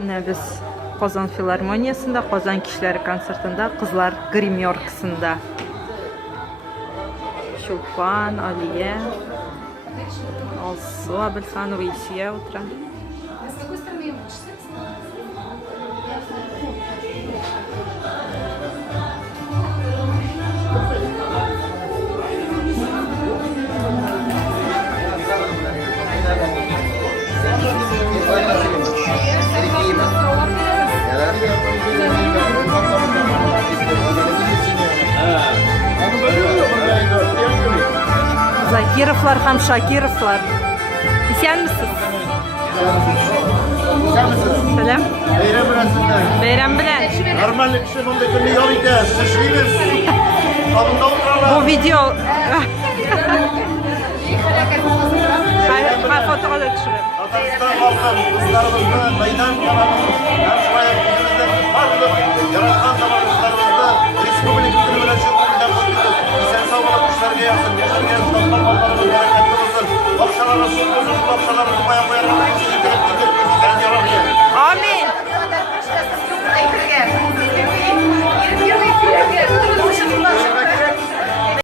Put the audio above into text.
Yine biz Qozon Filarmoniyasında, Qozon Kişileri konsertinde, Kızlar Grimyorkasında. Şulpan, Aliye, Alsu, Abelsan, Veysiye oturan. С какой стороны ее учишься? Zakirovlar ham Shakirovlar. İsyan mısınız? Selam. Bayram bilan sizlar. Bayram bilan. Normallik kishi bunday kunni yo'q ekan. Siz ishlaymiz. Oldinda o'tiramiz. Bu video ha fotoğraf tushirib. Tatariston xalqi qizlarimizni maydan yaratgan zamonimizlarimizni respublika kuni bilan shu kundan o'tkazib, eson sog'lik ishlarga yaqin, yasharga topgan mollarimiz barakatli bo'lsin. Oqshalar rasul bo'lsin, oqshalar qo'ya qo'yar.